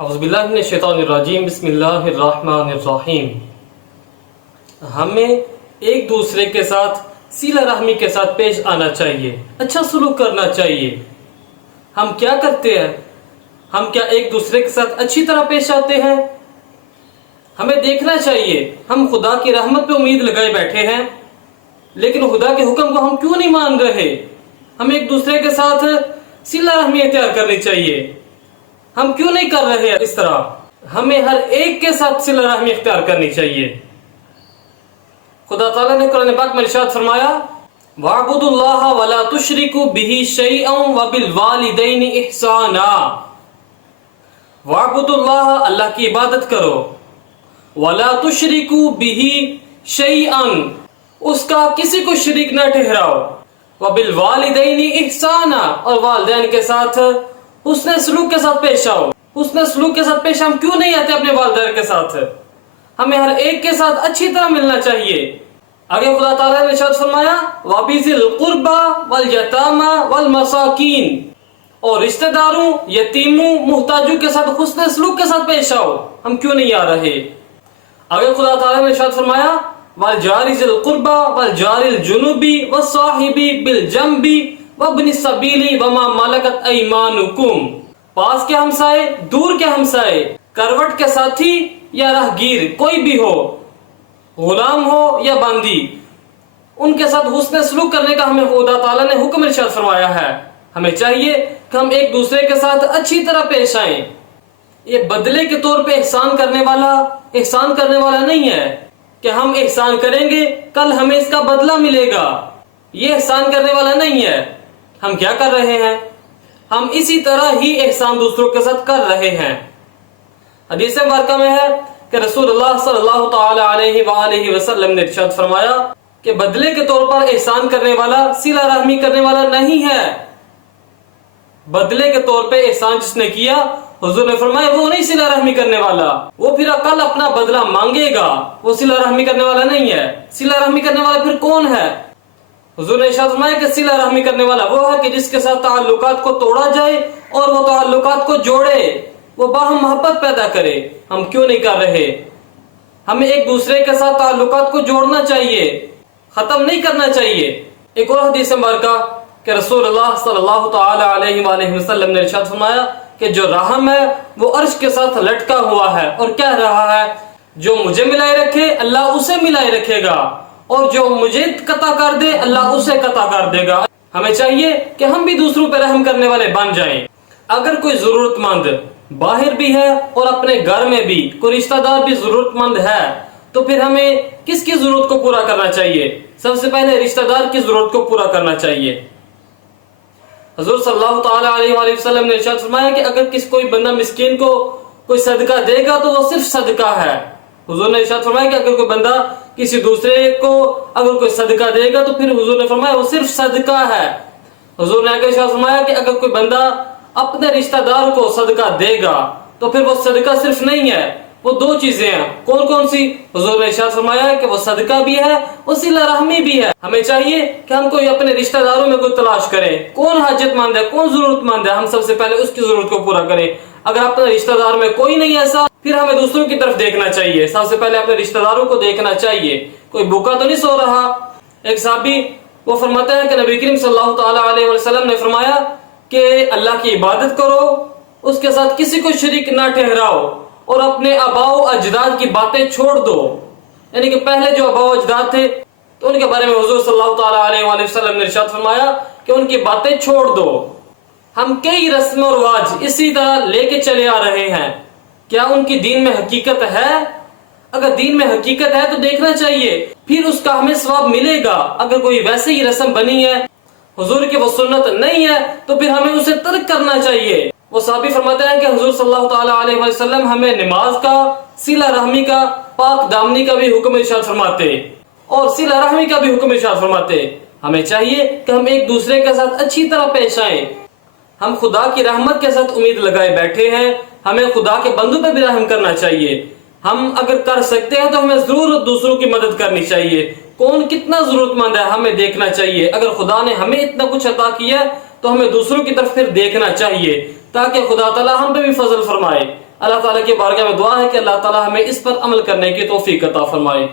औज़ुबिल्लाहि मिनश्शैतानिर्रजीम बिस्मिल्लाहिर्रहमानिर्रहीम। हमें एक दूसरे के साथ सिला रहमी के साथ पेश आना चाहिए, अच्छा सलूक करना चाहिए। हम क्या करते हैं? हम क्या एक दूसरे के साथ अच्छी तरह पेश आते हैं? हमें देखना चाहिए, हम खुदा की रहमत पे उम्मीद लगाए बैठे हैं, लेकिन खुदा के हुक्म को हम क्यों नहीं मान रहे? हमें एक दूसरे के साथ सिला रहमी इख्तियार करनी चाहिए, हम क्यों नहीं कर रहे इस तरह? हमें हर एक के साथ सिला रहमी इख्तियार करनी चाहिए। खुदा ताला ने कुरान पाक में इरशाद फरमाया, वअबुदुल्लाह वला तुशरिकू बिही शैअन व बिल वालिदैनि इहसाना। वअबुदुल्लाह, अल्लाह की इबादत करो, वला तुशरिकू बिही शैअन, उसका किसी को शरीक न ठहराओ, व बिल वालिदैनि इहसाना, और वालिदैन के साथ हुस्न सलूक के साथ पेश आओ। हुस्न सलूक के साथ पेश हम क्यों नहीं आते अपने वालिदैन के साथ? हमें हर एक के साथ अच्छी तरह मिलना चाहिए। आगे खुदा ताला ने इरशाद फरमाया, वबिज़िल कुर्बा वल यतामा वल मसाकीन, और रिश्तेदारों, यतीमों, मुहताजों के साथ हुस्न सलूक के साथ पेश आओ। हम क्यों नहीं आ रहे? आगे खुदा ताला ने इरशाद फरमाया, वल जारिज़िल कुर्बा वल जारिल जुनुबी वस्साहिबी बिल जंबी वब्नि सबीली वमा मलकत ऐमानुकुम, पास के हमसाए, दूर के हमसाए, करवट के साथी या राहगीर कोई भी हो, गुलाम हो या बंदी, उनके साथ हुस्न सलूक करने का हमें खुदा ताला ने हुक्म इरशाद फरमाया है। हमें चाहिए कि हम एक दूसरे के साथ अच्छी तरह पेश आएं। ये बदले के तौर पे एहसान करने वाला नहीं है कि हम एहसान करेंगे कल हमें इसका बदला मिलेगा। ये एहसान करने वाला नहीं है। हम क्या कर रहे हैं? हम इसी तरह ही एहसान दूसरों के साथ कर रहे हैं। हदीस मुबारक में है कि रसूलुल्लाह सल्लल्लाहु तआला अलैहि वसल्लम ने इरशाद फरमाया कि बदले के तौर पर एहसान करने वाला सिला रहमी करने वाला नहीं है। बदले के तौर पे एहसान जिसने किया, हुजूर ने फरमाया वो नहीं सिला रहमी करने वाला, वो फिर कल अपना बदला मांगेगा, वो सिला रहमी करने वाला नहीं है। सिला रहमी करने वाला फिर कौन है? हुजूर ने इरशाद फरमाया कि सिला रहमी करने वाला वो है कि जिसके साथ ताल्लुकात को तोड़ा जाए और वो ताल्लुकात को जोड़े, वो बाहम मोहब्बत पैदा करे। हम क्यों नहीं कर रहे? हमें एक दूसरे के साथ ताल्लुकात को जोड़ना चाहिए, खत्म नहीं करना चाहिए। एक और हदीस मुबारक कि रसूलुल्लाह सल्लल्लाहु तआला अलैहि वसल्लम ने इरशाद फरमाया कि जो रहम है वो अर्श के साथ लटका हुआ है और कह रहा है, जो मुझे मिलाए रखे अल्लाह उसे मिलाए रखेगा, और जो मुझे कता कर दे अल्लाह उसे कता कर देगा। हमें चाहिए कि हम भी दूसरों पर रहम करने वाले बन जाएं। अगर कोई जरूरतमंद बाहर भी है और अपने घर में भी कोई रिश्तेदार भी जरूरतमंद है, तो फिर हमें किसकी जरूरत को पूरा करना चाहिए? सबसे पहले रिश्तेदार की जरूरत को पूरा करना चाहिए। हुजूर सल्लल्लाहु तआला अलैहि वसल्लम ने इरशाद फरमाया कि अगर कोई बंदा मिस्कीन को कोई सदका देगा तो वो सिर्फ सदका है। हुजूर ने इरशाद फरमाया कि अगर कोई बंदा किसी दूसरे को अगर कोई सदका देगा तो फिर हुजूर ने फरमाया वो सिर्फ सदका है। हुजूर ने आगे इरशाद फरमाया कि अगर कोई बंदा अपने रिश्तेदार को सदका देगा तो फिर वो सदका सिर्फ नहीं है, वो दो चीजें हैं। कौन कौन सी? हुजूर ने इरशाद फरमाया कि वो सदका भी है, वो सिला रहमी भी है। हमें चाहिए कि हम कोई अपने रिश्तेदारों में कोई तलाश करें, कौन हाजतमंद है, कौन जरूरतमंद है, हम सबसे पहले उसकी जरूरत को पूरा करें। अगर अपने रिश्तेदार में कोई नहीं ऐसा, फिर हमें दूसरों की तरफ देखना चाहिए। सबसे पहले अपने रिश्तेदारों को देखना चाहिए, कोई भूखा तो नहीं सो रहा। एक साहबी वो फरमाते हैं कि नबी करीम सल्लल्लाहु तआला अलैहि वसल्लम ने फरमाया कि अल्लाह की इबादत करो, उसके साथ किसी को शरीक ना ठहराओ, और अपने आबाओ अजदाद की बातें छोड़ दो। यानी कि पहले जो आबाओ अजदाद थे तो उनके बारे में हुजूर सल्लल्लाहु तआला अलैहि वसल्लम ने इरशाद फरमाया कि उनकी बातें छोड़ दो। हम कई रस्म और रिवाज इसी तरह लेके चले आ रहे हैं। क्या उनकी दीन में हकीकत है? अगर दीन में हकीकत है तो देखना चाहिए, फिर उसका हमें सवाब मिलेगा। अगर कोई वैसे ही रस्म बनी है, हुजूर की वो सुन्नत नहीं है, तो फिर हमें उसे तर्क करना चाहिए। वो साहबी फरमाते हैं कि हुजूर सल्लल्लाहु तआला अलैहि वसल्लम हमें नमाज का, सिला रहमी का, पाक दामनी का भी हुक्म इरशाद फरमाते और सिला रहमी का भी हुक्म इरशाद फरमाते। हमें चाहिए कि हम एक दूसरे के साथ अच्छी तरह पेश आएं। हम खुदा की रहमत के साथ उम्मीद लगाए बैठे हैं, हमें खुदा के बंदों पे भी रहम करना चाहिए। हम अगर कर सकते हैं तो हमें जरूर दूसरों की मदद करनी चाहिए। कौन कितना जरूरतमंद है हमें देखना चाहिए। अगर खुदा ने हमें इतना कुछ अता किया तो हमें दूसरों की तरफ फिर देखना चाहिए, ताकि खुदा ताला हम पे भी फजल फरमाए। اللہ تعالیٰ کی بارگاہ میں دعا ہے کہ اللہ تعالیٰ ہمیں اس پر عمل کرنے کی توفیق عطا فرمائے.